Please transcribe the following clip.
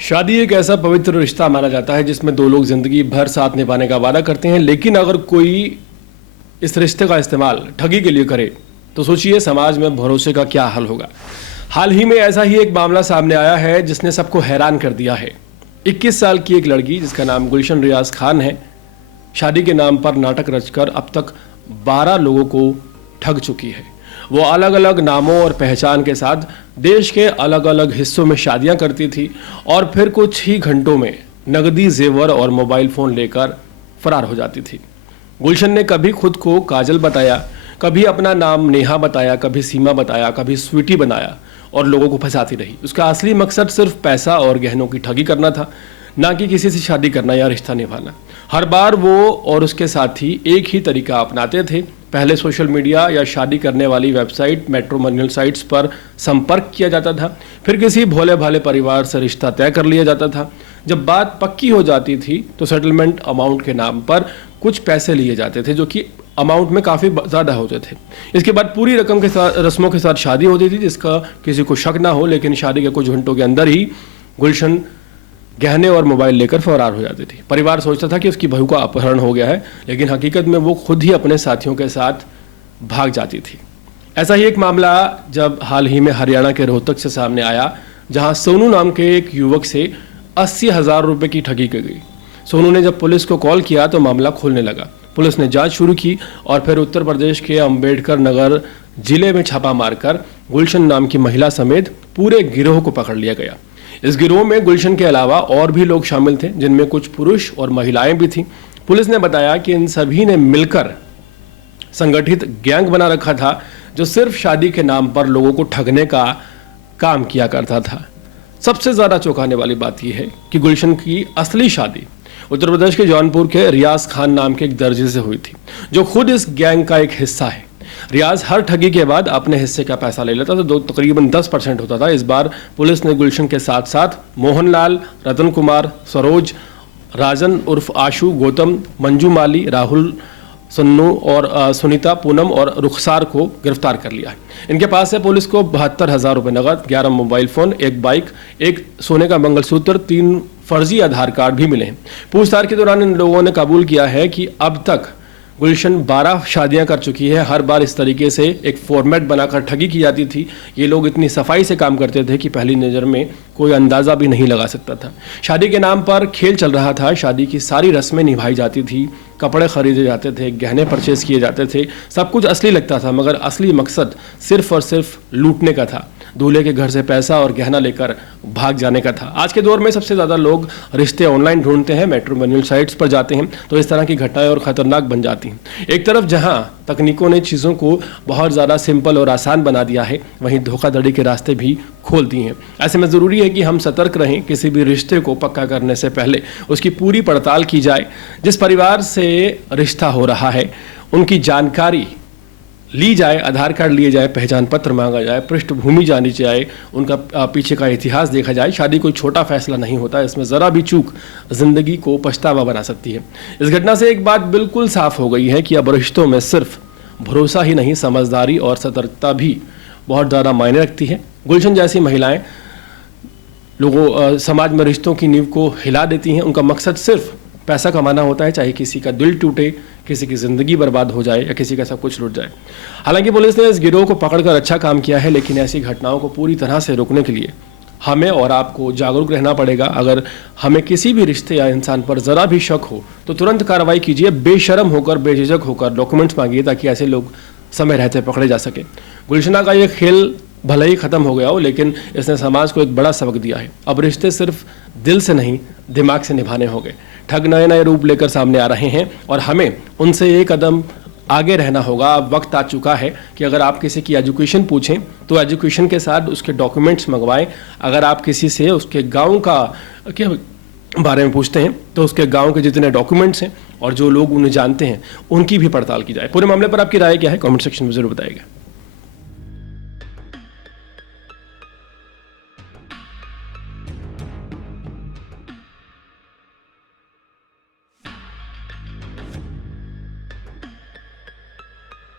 शादी एक ऐसा पवित्र रिश्ता माना जाता है जिसमें दो लोग जिंदगी भर साथ निभाने का वादा करते हैं। लेकिन अगर कोई इस रिश्ते का इस्तेमाल ठगी के लिए करे तो सोचिए समाज में भरोसे का क्या हाल होगा। हाल ही में ऐसा ही एक मामला सामने आया है जिसने सबको हैरान कर दिया है। 21 साल की एक लड़की जिसका नाम गुलशन रियाज खान है, शादी के नाम पर नाटक रचकर अब तक 12 लोगों को ठग चुकी है। वो अलग अलग नामों और पहचान के साथ देश के अलग अलग हिस्सों में शादियां करती थी और फिर कुछ ही घंटों में नकदी, जेवर और मोबाइल फ़ोन लेकर फरार हो जाती थी। गुलशन ने कभी खुद को काजल बताया, कभी अपना नाम नेहा बताया, कभी सीमा बताया, कभी स्वीटी बनाया और लोगों को फंसाती रही। उसका असली मकसद सिर्फ पैसा और गहनों की ठगी करना था, ना कि किसी से शादी करना या रिश्ता निभाना। हर बार वो और उसके साथी एक ही तरीका अपनाते थे। पहले सोशल मीडिया या शादी करने वाली वेबसाइट, मैट्रिमोनियल साइट्स पर संपर्क किया जाता था, फिर किसी भोले भाले परिवार से रिश्ता तय कर लिया जाता था। जब बात पक्की हो जाती थी तो सेटलमेंट अमाउंट के नाम पर कुछ पैसे लिए जाते थे, जो कि अमाउंट में काफ़ी ज़्यादा होते थे। इसके बाद पूरी रकम के साथ, रस्मों के साथ शादी होती थी, जिसका किसी को शक ना हो। लेकिन शादी के कुछ घंटों के अंदर ही गुलशन गहने और मोबाइल लेकर फरार हो जाती थी। परिवार सोचता था कि उसकी बहू का अपहरण हो गया है, लेकिन हकीकत में वो खुद ही अपने साथियों के साथ भाग जाती थी। ऐसा ही एक मामला जब हाल ही में हरियाणा के रोहतक से सामने आया, जहां सोनू नाम के एक युवक से 80,000 रुपये की ठगी की गई। सोनू ने जब पुलिस को कॉल किया तो मामला खुलने लगा। पुलिस ने जांच शुरू की और फिर उत्तर प्रदेश के अंबेडकर नगर जिले में छापा मारकर गुलशन नाम की महिला समेत पूरे गिरोह को पकड़ लिया गया। इस गिरोह में गुलशन के अलावा और भी लोग शामिल थे, जिनमें कुछ पुरुष और महिलाएं भी थीं। पुलिस ने बताया कि इन सभी ने मिलकर संगठित गैंग बना रखा था, जो सिर्फ शादी के नाम पर लोगों को ठगने का काम किया करता था। सबसे ज्यादा चौंकाने वाली बात यह है कि गुलशन की असली शादी उत्तर प्रदेश के जौनपुर के रियाज खान नाम के एक दर्जी से हुई थी, जो खुद इस गैंग का एक हिस्सा है। रियाज हर ठगी के बाद अपने हिस्से का पैसा ले लेता था, तो तकरीबन 10% होता था। इस बार पुलिस ने गुलशन के साथ साथ मोहनलाल, रतन कुमार, सरोज, राजन उर्फ आशु, गौतम, मंजू माली, राहुल, सन्नू और सुनीता, पूनम और रुखसार को गिरफ्तार कर लिया है। इनके पास से पुलिस को 72,000 रुपये नकद, 11 मोबाइल फ़ोन, एक बाइक, एक सोने का मंगलसूत्र, 3 फर्जी आधार कार्ड भी मिले हैं। पूछताछ के दौरान इन लोगों ने कबूल किया है कि अब तक गुलशन 12 शादियां कर चुकी है। हर बार इस तरीके से एक फॉर्मेट बनाकर ठगी की जाती थी। ये लोग इतनी सफाई से काम करते थे कि पहली नज़र में कोई अंदाज़ा भी नहीं लगा सकता था। शादी के नाम पर खेल चल रहा था। शादी की सारी रस्में निभाई जाती थी, कपड़े खरीदे जाते थे, गहने परचेज किए जाते थे। सब कुछ असली लगता था, मगर असली मकसद सिर्फ और सिर्फ लूटने का था। दूल्हे के घर से पैसा और गहना लेकर भाग जाने का था। आज के दौर में सबसे ज़्यादा लोग रिश्ते ऑनलाइन ढूंढते हैं, मैट्रिमोनियल साइट्स पर जाते हैं, तो इस तरह की घटनाएं और ख़तरनाक बन जाती हैं। एक तरफ जहां तकनीकों ने चीज़ों को बहुत ज़्यादा सिंपल और आसान बना दिया है, वहीं धोखाधड़ी के रास्ते भी खोल दिए हैं। ऐसे में ज़रूरी है कि हम सतर्क रहें। किसी भी रिश्ते को पक्का करने से पहले उसकी पूरी पड़ताल की जाए। जिस परिवार से रिश्ता हो रहा है उनकी जानकारी ली जाए, आधार कार्ड लिए जाए, पहचान पत्र मांगा जाए, पृष्ठभूमि जानी जाए, उनका पीछे का इतिहास देखा जाए। शादी कोई छोटा फैसला नहीं होता, इसमें ज़रा भी चूक ज़िंदगी को पछतावा बना सकती है। इस घटना से एक बात बिल्कुल साफ हो गई है कि अब रिश्तों में सिर्फ भरोसा ही नहीं, समझदारी और सतर्कता भी बहुत ज़्यादा मायने रखती है। गुलशन जैसी महिलाएं समाज में रिश्तों की नींव को हिला देती हैं। उनका मकसद सिर्फ पैसा कमाना होता है, चाहे किसी का दिल टूटे, किसी की ज़िंदगी बर्बाद हो जाए या किसी का सब कुछ लूट जाए। हालांकि पुलिस ने इस गिरोह को पकड़कर अच्छा काम किया है, लेकिन ऐसी घटनाओं को पूरी तरह से रोकने के लिए हमें और आपको जागरूक रहना पड़ेगा। अगर हमें किसी भी रिश्ते या इंसान पर ज़रा भी शक हो तो तुरंत कार्रवाई कीजिए। बेशर्म होकर, बेझिझक होकर डॉक्यूमेंट्स मांगिए, ताकि ऐसे लोग समय रहते पकड़े जा सके। गुलशना का ये खेल भले ही ख़त्म हो गया हो, लेकिन इसने समाज को एक बड़ा सबक दिया है। अब रिश्ते सिर्फ दिल से नहीं, दिमाग से निभाने होंगे। ठग नए नए रूप लेकर सामने आ रहे हैं और हमें उनसे एक कदम आगे रहना होगा। अब वक्त आ चुका है कि अगर आप किसी की एजुकेशन पूछें तो एजुकेशन के साथ उसके डॉक्यूमेंट्स मंगवाएं। अगर आप किसी से उसके गांव का के बारे में पूछते हैं तो उसके गांव के जितने डॉक्यूमेंट्स हैं और जो लोग उन्हें जानते हैं उनकी भी पड़ताल की जाए। पूरे मामले पर आपकी राय क्या है, कमेंट सेक्शन में ज़रूर बताइएगा।